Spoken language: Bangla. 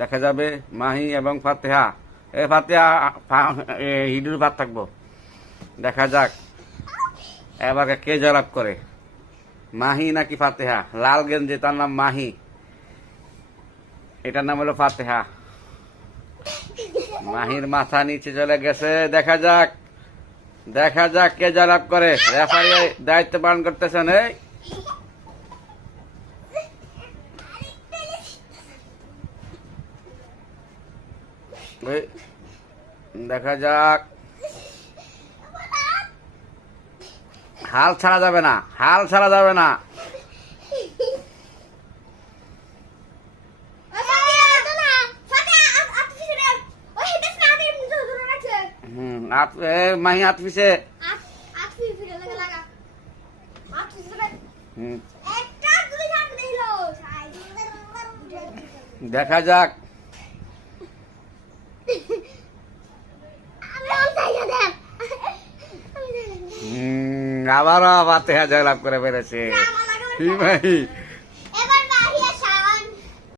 দেখা যাবে মাহি এবং ফাতেহা। এ ফাতেহা হিডুর ভাত থাকবো। দেখা যাক এবার কে জয়লাভ করে, মাহি নাকি ফাতেহা। লাল গেঞ্জি তার নাম মাহি, এটার নাম হলো ফাতেহা। মাহির মাথা নিচে চলে গেছে। দেখা যাক কে জয়লাভ করে। রেফারি দায়িত্ব পালন করতেছেন। দেখা যাক, হাল ছাড়া যাবে না, হাল ছাড়া যাবে না। মাহি হাত পিছে। দেখা যাক, আবারও ফাতেহা জয়লাভ করে পেরেছে।